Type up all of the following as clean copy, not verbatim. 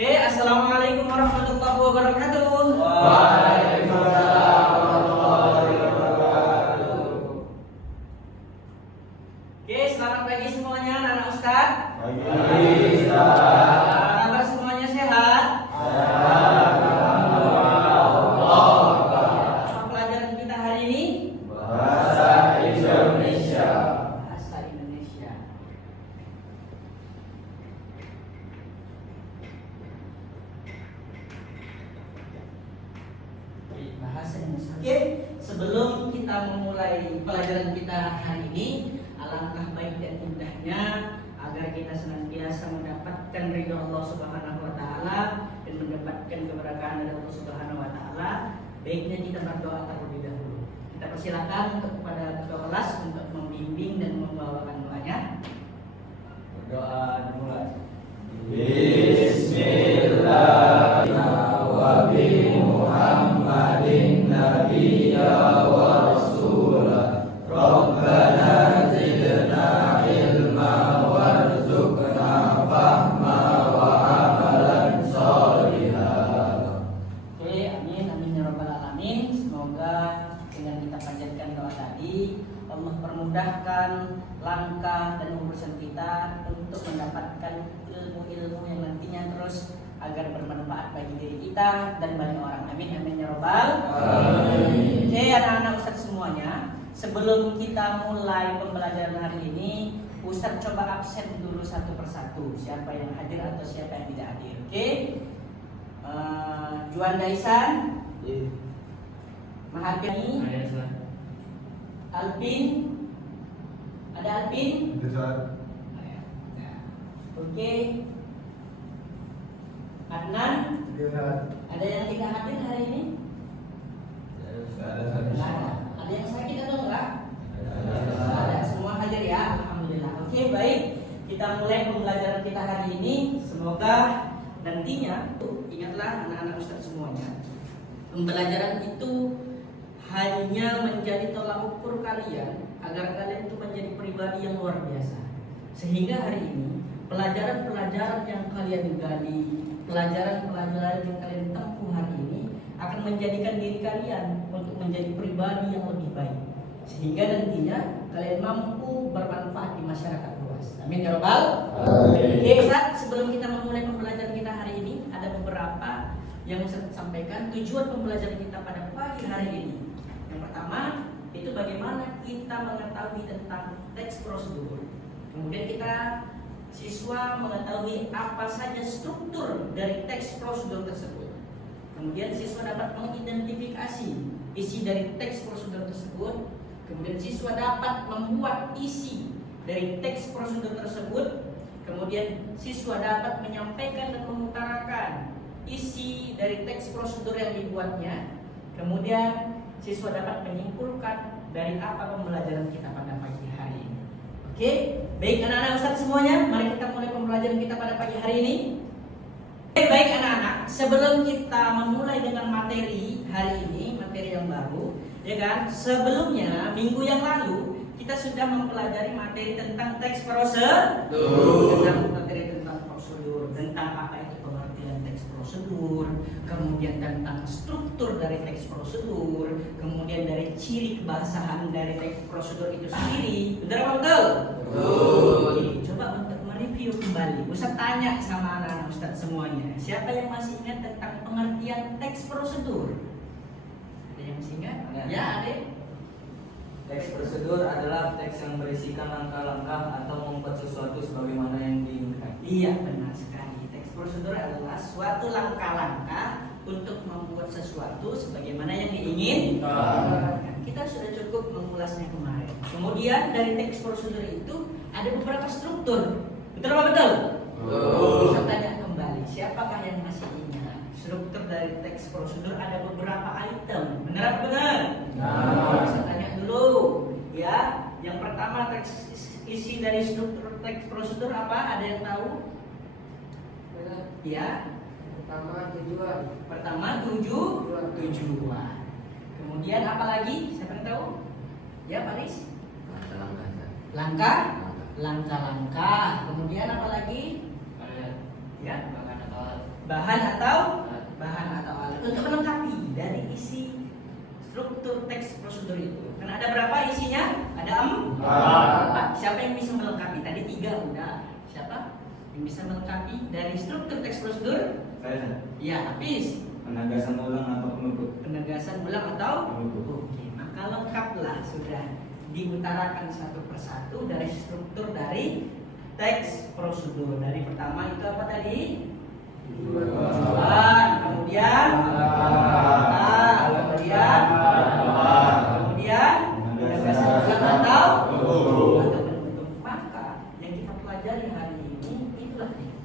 Oke, assalamualaikum warahmatullahi wabarakatuh. Waalaikumsalam warahmatullahi wabarakatuh. Oke, selamat pagi semuanya, anak-anak Ustadz. Pagi, Ustaz. Apa kabar semuanya, sehat? Sehat, alhamdulillah. Apa pelajaran kita hari ini? Bahasa Indonesia. Bahasa Indonesia. Oke, bahasa Indonesia. Oke, sebelum kita memulai pelajaran kita hari ini, alangkah baik dan indahnya agar kita senantiasa mendapatkan ridho Allah Subhanahu wa taala dan mendapatkan keberkahan dari Allah Subhanahu wa taala. Baiknya kita berdoa terlebih dahulu. Kita persilakan untuk kepada ketua kelas untuk membimbing dan membawakan doanya. Berdoa dimulai. Bismillah wa bi Muhammadin nabiyya wa rasulah. Rabbana zidna ilma warzuqna fahma wa amalan salihah. Oke, amin amin ya rabbal alamin. Semoga dengan kita panjatkan doa tadi Allah permudahkan langkah dan urusan kita untuk mendapatkan ilmu-ilmu yang nantinya terus agar bermanfaat bagi diri kita dan banyak orang. Amin amin ya rabbal alamin. Oke, anak-anak Ustadz semuanya, sebelum kita mulai pembelajaran hari ini, Ustadz coba absen dulu satu persatu siapa yang hadir atau siapa yang tidak hadir. Oke, Juan Daisan, Mahardani, Alvin, ada Alvin? Oke. Adnan, ada yang tidak hadir hari ini? Nggak ada. Ada yang sakit atau enggak? Ada. Semua hadir ya, alhamdulillah. Oke, baik. Kita mulai pembelajaran kita hari ini. Semoga nantinya, ingatlah anak-anak Ustadz semuanya, pembelajaran itu hanya menjadi tolak ukur kalian agar kalian itu menjadi pribadi yang luar biasa. Sehingga hari ini pelajaran-pelajaran yang kalian gali, pelajaran-pelajaran yang kalian tempuh hari ini akan menjadikan diri kalian untuk menjadi pribadi yang lebih baik. Sehingga nantinya kalian mampu bermanfaat di masyarakat luas. Amin ya rabbal alamin. Oke, Ustaz, sebelum kita memulai pembelajaran kita hari ini, ada beberapa yang Ustaz sampaikan tujuan pembelajaran kita pada pagi hari ini. Yang pertama, itu bagaimana kita mengetahui tentang teks prosedur. Kemudian kita siswa mengetahui apa saja struktur dari teks prosedur tersebut. Kemudian siswa dapat mengidentifikasi isi dari teks prosedur tersebut. Kemudian siswa dapat membuat isi dari teks prosedur tersebut. Kemudian siswa dapat menyampaikan dan mengutarakan isi dari teks prosedur yang dibuatnya. Kemudian siswa dapat menyimpulkan dari apa pembelajaran kita pada pagi hari ini. Oke, baik anak-anak Ustadz semuanya, mari kita mulai pembelajaran kita pada pagi hari ini. Oke, baik anak-anak, sebelum kita memulai dengan materi hari ini, materi yang baru, ya kan? Sebelumnya minggu yang lalu kita sudah mempelajari materi tentang teks prosedur, tentang materi tentang prosedur, tentang apa itu pengertian teks prosedur, kemudian tentang struktur dari teks prosedur, kemudian dari ciri kebahasan dari teks prosedur itu sendiri. Benar apa betul? Oke, coba untuk mereview kembali, Ustaz tanya sama anak-anak Ustaz semuanya, siapa yang masih ingat tentang pengertian teks prosedur? Ada yang masih ingat? Ya, ada. Teks prosedur adalah teks yang berisikan langkah-langkah atau membuat sesuatu sebagaimana yang diinginkan. Iya, benar sekali. Teks prosedur adalah suatu langkah-langkah untuk membuat sesuatu sebagaimana yang diinginkan. Kita sudah cukup mengulasnya kemarin. Kemudian dari teks prosedur itu ada beberapa struktur. Betul apa betul? Bisa tanya kembali, siapakah yang masih ingat? Struktur dari teks prosedur ada beberapa item. Benar apa benar? Bisa tanya dulu. Ya, yang pertama teks isi dari struktur teks prosedur apa? Ada yang tahu? Ya. Pertama tujuan. Kemudian apa lagi? Siapa yang tahu? Ya, Paris. Langkah. Kemudian apa lagi? Ya. bahan atau alat untuk melengkapi dari isi struktur teks prosedur itu. Karena ada berapa isinya? Ada 4. Siapa yang bisa melengkapi? Tadi 3 udah. Siapa yang bisa melengkapi dari struktur teks prosedur? Saya. Ya, habis. Penegasan ulang atau penutup. Penegasan ulang atau Penutup. Oke, maka lengkaplah sudah diutarakan satu persatu dari struktur dari teks prosedur. Dari pertama itu apa tadi? Tujuan, kemudian kemudian penegasan ulang atau penutup. Maka yang kita pelajari hari ini itulah nih.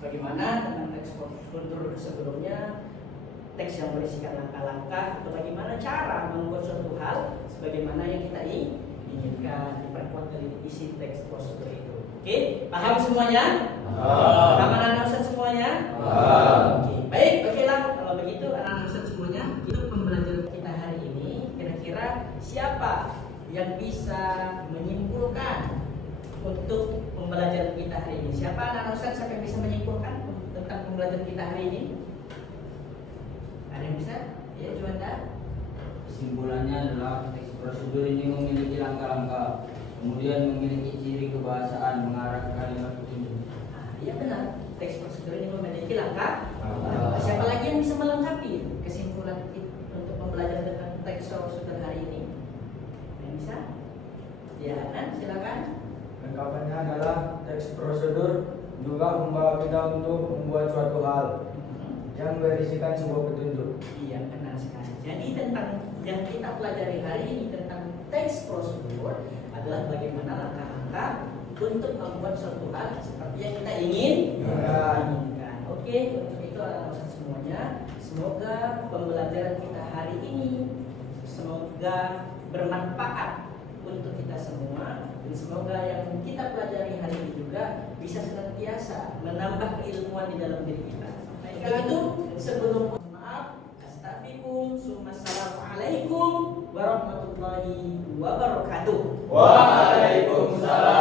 Sebagaimana dengan teks prosedur sebelumnya, teks yang berisikan langkah-langkah atau bagaimana cara membuat suatu hal sebagaimana yang kita inginkan, diperkuat dari isi teks prosedur itu. Oke, paham semuanya? Paham anak-anak Ustaz semuanya? Oke, baik, oke lah kalau begitu anak-anak Ustaz semuanya, itu pembelajaran kita hari ini. Kira-kira siapa yang bisa menyimpulkan untuk pembelajaran kita hari ini? Siapa anak-anak Ustaz siapa yang bisa menyimpulkan tentang pembelajaran kita hari ini? Ada yang bisa? Ya, Juanda. Kesimpulannya adalah teks prosedur ini memiliki langkah-langkah, kemudian memiliki ciri kebahasaan mengarah ke kalimat petunjuk. Iya benar, teks prosedur ini memiliki langkah. Siapa lagi yang bisa melengkapi kesimpulan untuk pembelajaran tentang teks prosedur hari ini? Yang bisa? Ya, kan? Silakan. Lengkapannya adalah teks prosedur juga membawa kita untuk membuat suatu hal yang berisikan sebuah petunjuk. Iya, benar sekali. Jadi tentang yang kita pelajari hari ini tentang teks prosedur adalah bagaimana langkah-langkah untuk membuat suatu hal seperti yang kita inginkan. Oke, untuk itu anak-anak semuanya, semoga pembelajaran kita hari ini semoga bermanfaat untuk kita semua, dan semoga yang kita pelajari hari ini juga bisa senantiasa menambah keilmuan di dalam diri kita. Itu sebelum maaf, astaghfirukum, assalamualaikum warahmatullahi wabarakatuh. Waalaikumsalam.